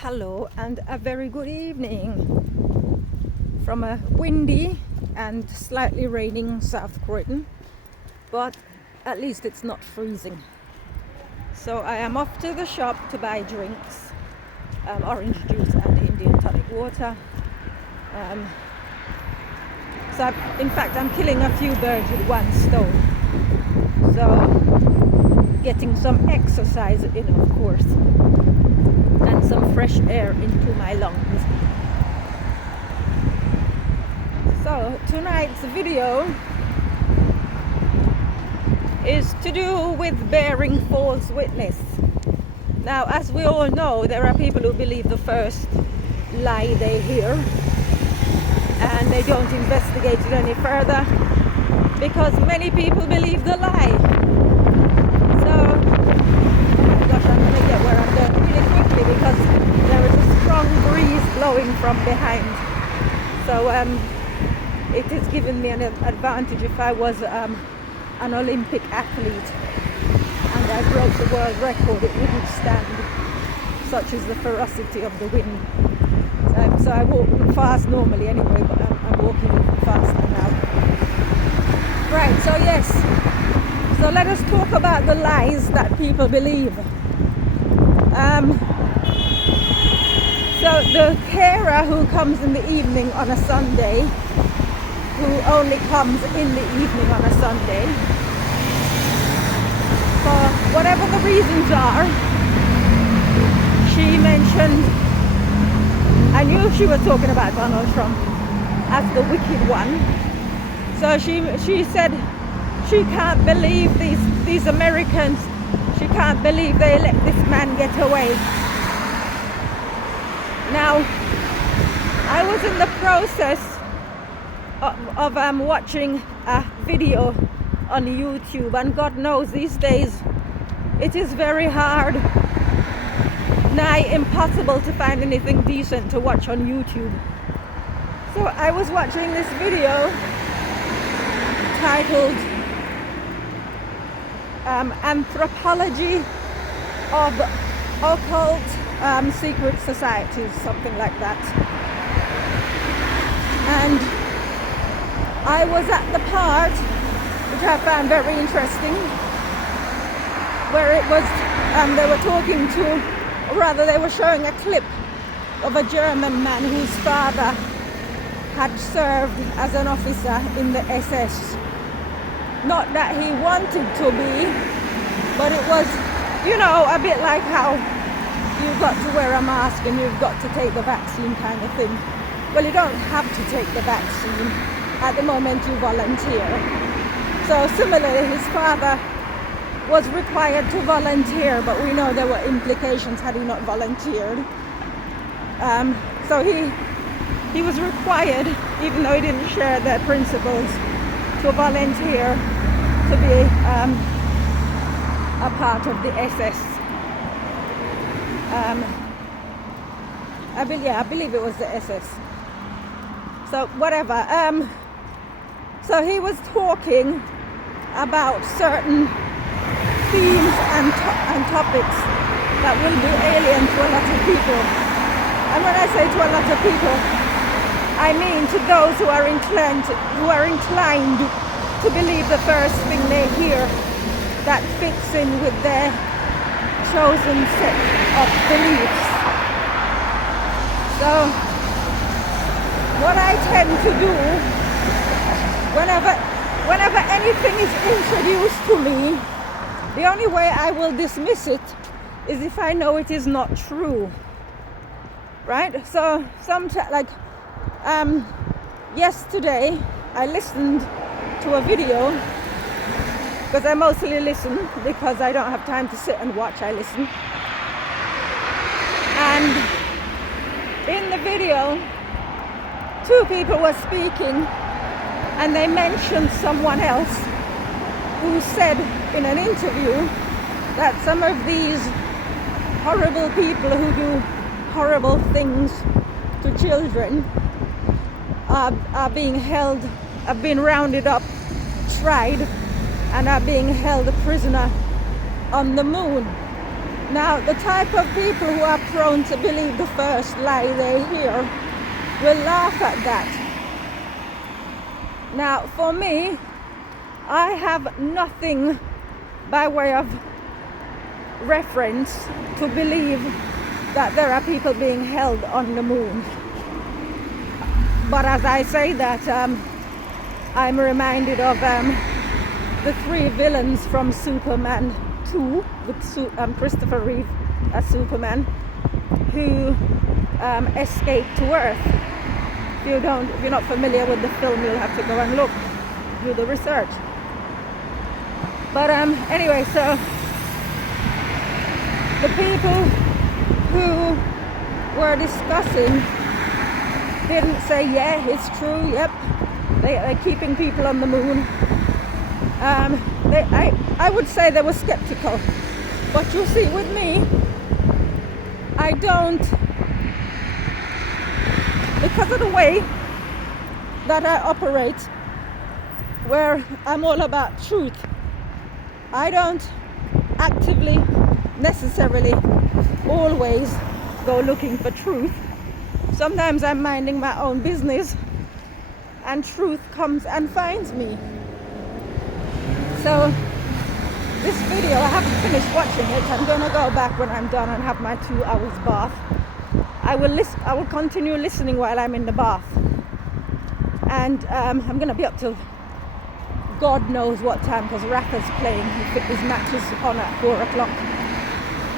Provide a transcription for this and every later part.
Hello and a very good evening from a windy and slightly raining South Croydon, but at least it's not freezing. So I am off to the shop to buy drinks, orange juice and Indian tonic water. In fact I'm killing a few birds with one stone. So getting some exercise in, of course, and some fresh air into my lungs. So tonight's video is to do with bearing false witness. Now, as we all know, there are people who believe the first lie they hear and they don't investigate it any further because many people believe the lie. So I'm going to get where I'm going really quickly because there is a strong breeze blowing from behind. So it has given me an advantage. If I was an Olympic athlete and I broke the world record, it wouldn't stand. Such is the ferocity of the wind. So I walk fast normally anyway, but I'm walking even faster now. Right, so yes. So let us talk about the lies that people believe. So the carer who comes in the evening on a Sunday, who only comes in the evening on a Sunday, for whatever the reasons are, she mentioned, I knew she was talking about Donald Trump as the wicked one. So she said she can't believe these Americans, she can't believe they let this man get away. Now, I was in the process of watching a video on YouTube, and God knows these days it is very hard, nigh impossible to find anything decent to watch on YouTube. So I was watching this video titled Anthropology of Occult Secret Societies, something like that. And I was at the part, which I found very interesting, where it was, they were talking to, or rather they were showing a clip of a German man whose father had served as an officer in the SS. Not that he wanted to be, but it was, a bit like how you've got to wear a mask and you've got to take the vaccine kind of thing. Well, you don't have to take the vaccine. At the moment you volunteer. So similarly, his father was required to volunteer, but we know there were implications had he not volunteered. So he was required, even though he didn't share their principles, to volunteer to be a part of the SS. I believe it was the SS. So whatever. So he was talking about certain themes and topics that will be alien to a lot of people. And when I say to a lot of people, I mean to those who are inclined to believe the first thing they hear that fits in with their chosen set of beliefs. So what I tend to do whenever anything is introduced to me, the only way I will dismiss it is if I know it is not true. Right? So yesterday I listened to a video, because I mostly listen because I don't have time to sit and watch, I listen. And in the video, two people were speaking and they mentioned someone else who said in an interview that some of these horrible people who do horrible things to children are being held, have been rounded up, tried, and are being held a prisoner on the moon. Now, the type of people who are prone to believe the first lie they hear will laugh at that. Now, for me, I have nothing by way of reference to believe that there are people being held on the moon. But as I say that, I'm reminded of the three villains from Superman 2 with Christopher Reeve as Superman, who escaped to Earth. If you're not familiar with the film, you'll have to go and do the research. But anyway, so the people who were discussing didn't say, yeah, it's true, yep, they're keeping people on the moon. I would say they were skeptical. But you see, with me, I don't, because of the way that I operate, where I'm all about truth, I don't actively, necessarily, always go looking for truth. Sometimes I'm minding my own business and truth comes and finds me. So this video, I haven't finished watching it. I'm going to go back when I'm done and have my 2 hours bath. I will continue listening while I'm in the bath. And I'm going to be up till God knows what time, because Rafa's playing. He put his matches on at 4 o'clock.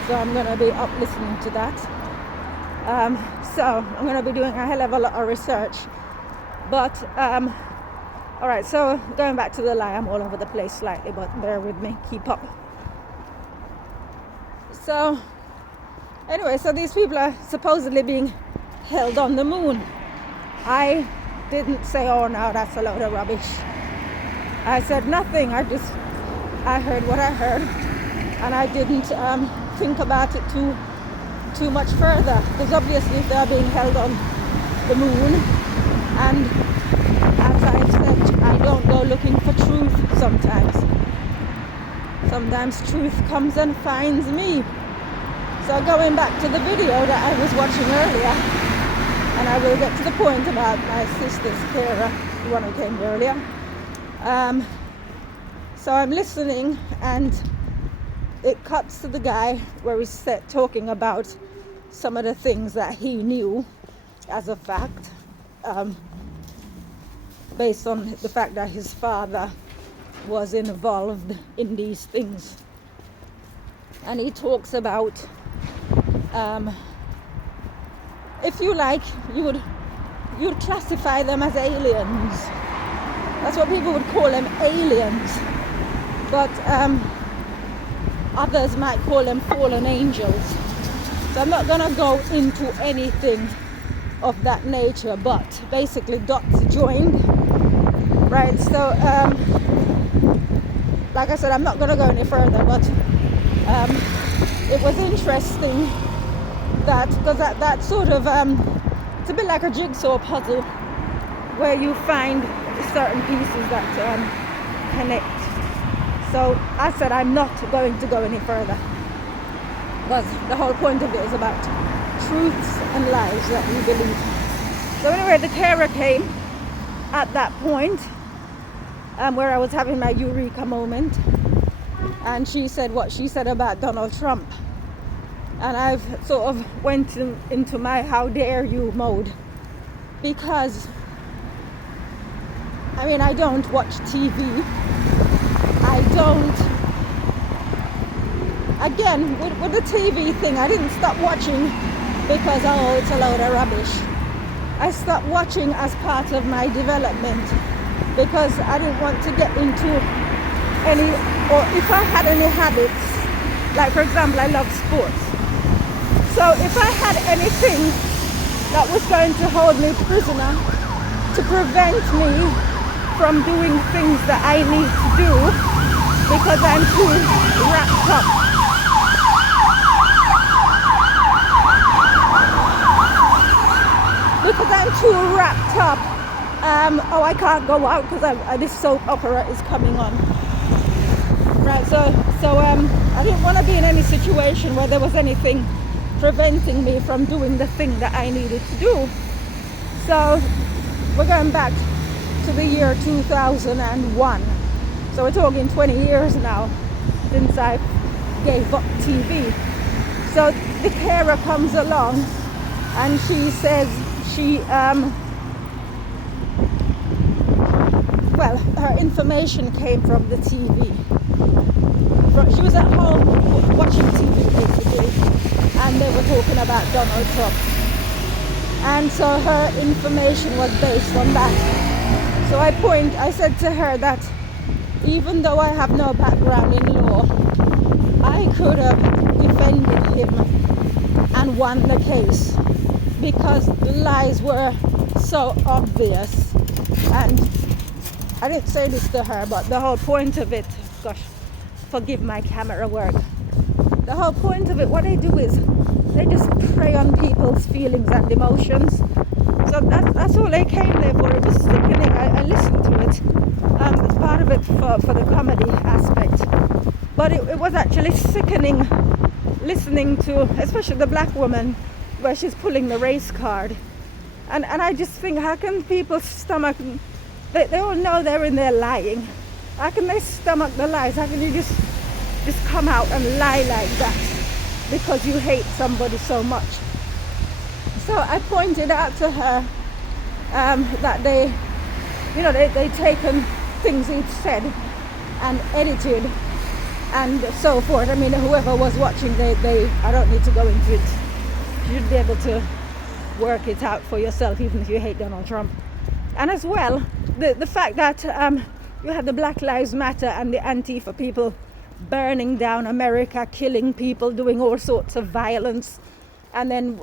So I'm going to be up listening to that. So I'm going to be doing a hell of a lot of research. But all right, so going back to the lie, I'm all over the place slightly, but bear with me, keep up. So anyway, so these people are supposedly being held on the moon. I didn't say, oh no, that's a load of rubbish. I said nothing. I heard what I heard, and I didn't think about it too much further, because obviously if they are being held on the moon, and as I said, I don't go looking for truth sometimes. Sometimes truth comes and finds me. So going back to the video that I was watching earlier, and I will get to the point about my sister's carer, the one who came earlier. So I'm listening, and it cuts to the guy where he's talking about some of the things that he knew as a fact, based on the fact that his father was involved in these things. And he talks about, if you like, you'd classify them as aliens. That's what people would call them, aliens. But others might call them fallen angels. So I'm not going to go into anything of that nature, but basically dots joined. Right, so like I said, I'm not going to go any further, but it was interesting that, because that sort of, it's a bit like a jigsaw puzzle where you find certain pieces that connect. So I said I'm not going to go any further, because the whole point of it is about truths and lies that we believe. So anyway, the carer came at that point where I was having my eureka moment, and she said what she said about Donald Trump, and I've sort of went into my how dare you mode, because I mean, I don't watch TV. I don't, again, with the TV thing, I didn't stop watching because, oh, it's a load of rubbish. I stopped watching as part of my development because I didn't want to get into any, or if I had any habits, like for example, I love sports. So if I had anything that was going to hold me prisoner to prevent me from doing things that I need to do because I'm too wrapped up. Because I'm too wrapped up. Oh, I can't go out because this soap opera is coming on. Right, so I didn't want to be in any situation where there was anything preventing me from doing the thing that I needed to do. So we're going back to the year 2001. So we're talking 20 years now since I gave up TV. So the carer comes along and she says her information came from the TV. She was at home watching TV basically, and they were talking about Donald Trump. And so her information was based on that. So I said to her that even though I have no background in law, I could have defended him and won the case because the lies were so obvious. And I didn't say this to her, but the whole point of it, gosh, forgive my camera work. The whole point of it, what they do is they just prey on people's feelings and emotions. So that's all they came there for. It was sickening. I listened to it. It's part of it for the comedy aspect. But it was actually sickening listening to, especially the black woman, where she's pulling the race card. And I just think, how can people's stomach, they all know they're in there lying. How can they stomach the lies? How can you just come out and lie like that because you hate somebody so much? So I pointed out to her that they taken things he'd said and edited and so forth. I mean, whoever was watching, I don't need to go into it. You'd be able to work it out for yourself, even if you hate Donald Trump. And as well, the fact that you had the Black Lives Matter and the Antifa people burning down America, killing people, doing all sorts of violence, and then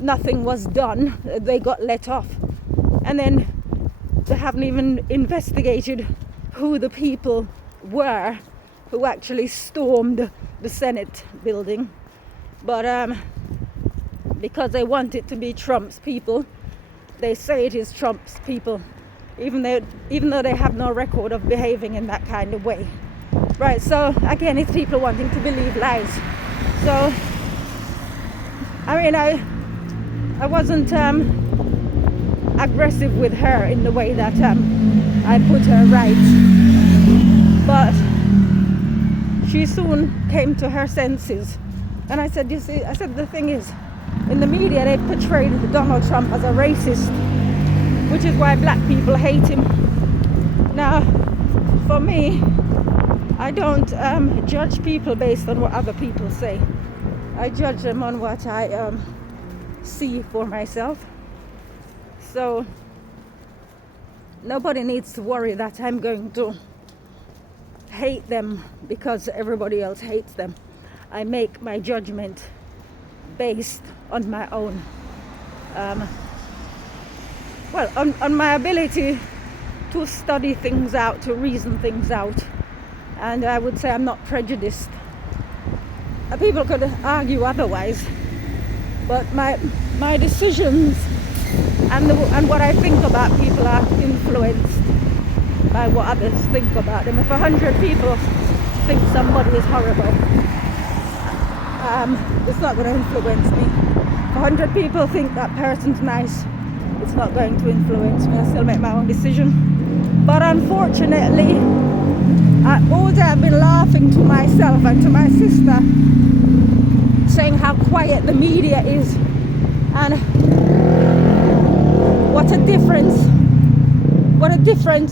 nothing was done. They got let off. And then they haven't even investigated who the people were who actually stormed the Senate building. But because they want it to be Trump's people, they say it is Trump's people, even though they have no record of behaving in that kind of way. Right, so again, it's people wanting to believe lies. So, I mean, I wasn't aggressive with her in the way that I put her right. But she soon came to her senses. And I said, you see, the thing is, in the media they portrayed Donald Trump as a racist, which is why black people hate him. Now, for me, I don't judge people based on what other people say. I judge them on what I see for myself. So nobody needs to worry that I'm going to hate them because everybody else hates them. I make my judgment based on my own, on my ability to study things out, to reason things out. And I would say I'm not prejudiced. People could argue otherwise, but my decisions and what I think about people are influenced by what others think about them. If 100 people think somebody is horrible, it's not going to influence me. If 100 people think that person's nice, it's not going to influence me. I still make my own decision. But unfortunately, all day I've been laughing to myself and to my sister, saying how quiet the media is and what a difference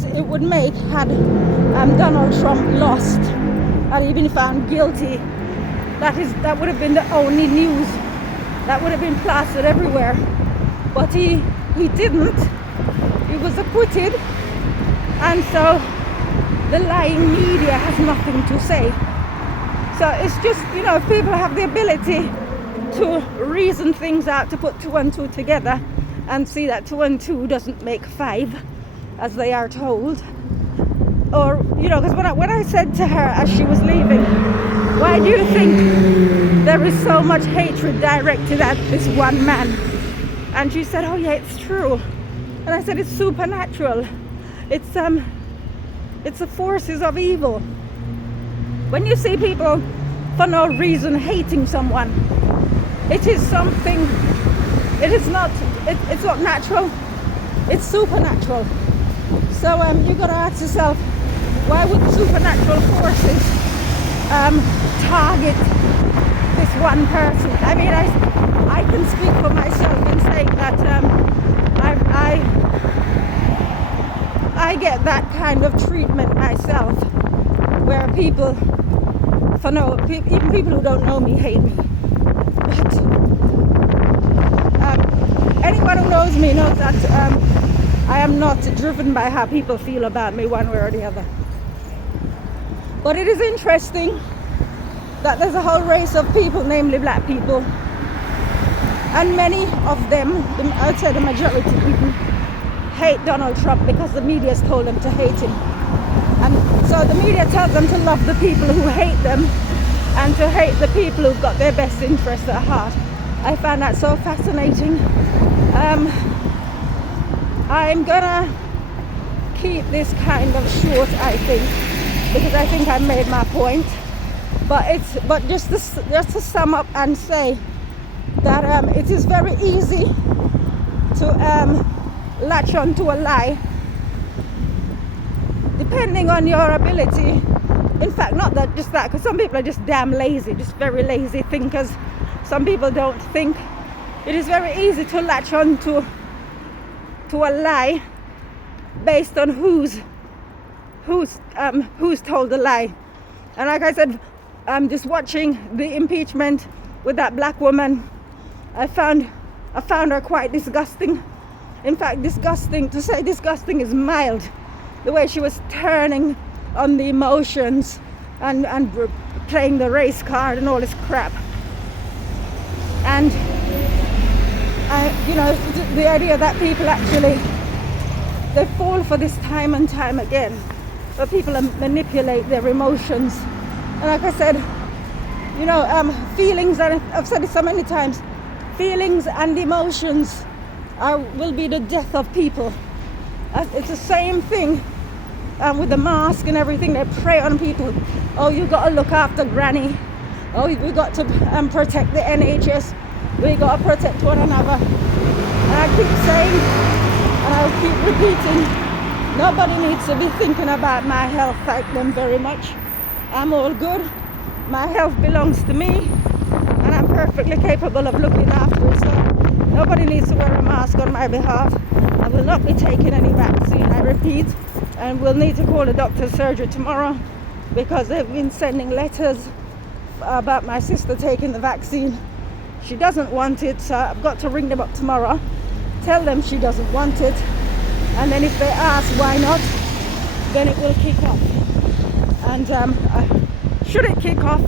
it would make had Donald Trump lost and even found guilty. That would have been the only news that would have been plastered everywhere. But he didn't. He was acquitted, and so the lying media has nothing to say. So it's just, if people have the ability to reason things out, to put 2 and 2 together and see that 2 and 2 doesn't make 5, as they are told. Or, because when I said to her as she was leaving, why do you think there is so much hatred directed at this one man? And she said, oh yeah, it's true. And I said, it's supernatural. It's the forces of evil. When you see people for no reason hating someone, it is something, it's not natural, it's supernatural. So you gotta ask yourself, why would supernatural forces target this one person? I mean, I can speak for myself and say that I get that kind of treatment myself, where people, even people who don't know me hate me. But anyone who knows me knows that I am not driven by how people feel about me one way or the other. But it is interesting that there's a whole race of people, namely black people, and many of them, I would say the majority even, hate Donald Trump because the media's told them to hate him. And so the media tells them to love the people who hate them and to hate the people who've got their best interests at heart. I find that so fascinating. I'm gonna keep this kind of short, I think, because I think I made my point. But just to sum up and say that it is very easy to latch onto a lie, depending on your ability. In fact, not that just that, because some people are just damn lazy, just very lazy thinkers. Some people don't think. It is very easy to latch on to a lie based on who's told the lie. And like I said, I'm just watching the impeachment with that black woman. I found her quite disgusting. In fact, disgusting, to say disgusting is mild. The way she was turning on the emotions and playing the race card and all this crap. And the idea that people actually, they fall for this time and time again, where people manipulate their emotions. And like I said, feelings, and I've said it so many times, feelings and emotions will be the death of people. It's the same thing with the mask and everything. They prey on people. Oh, you got to look after granny. Oh, we got to protect the NHS. We got to protect one another. And I keep saying, and I'll keep repeating, nobody needs to be thinking about my health. Thank them very much. I'm all good. My health belongs to me, and I'm perfectly capable of looking after it. So nobody needs to wear a mask on my behalf. I will not be taking any vaccine, I repeat, and we'll need to call a doctor's surgery tomorrow, because they've been sending letters about my sister taking the vaccine. She doesn't want it, so I've got to ring them up tomorrow, tell them she doesn't want it, and then if they ask why not, then it will kick off. And should it kick off,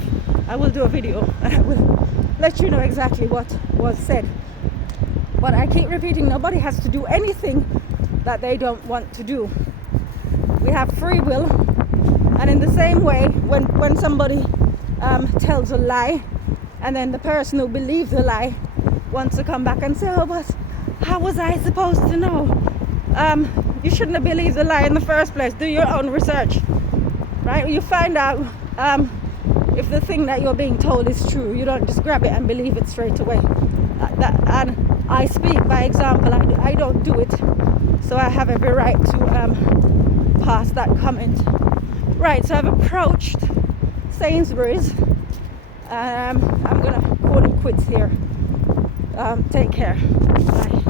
I will do a video and I will let you know exactly what was said. But I keep repeating, nobody has to do anything that they don't want to do. We have free will, and in the same way, when somebody tells a lie, and then the person who believes the lie wants to come back and say, oh, but how was I supposed to know? You shouldn't have believed the lie in the first place. Do your own research, right? You find out if the thing that you're being told is true. You don't just grab it and believe it straight away. And I speak by example. I don't do it, so I have every right to pass that comment. Right, so I've approached Sainsbury's. I'm gonna call it quits here. Take care. Bye.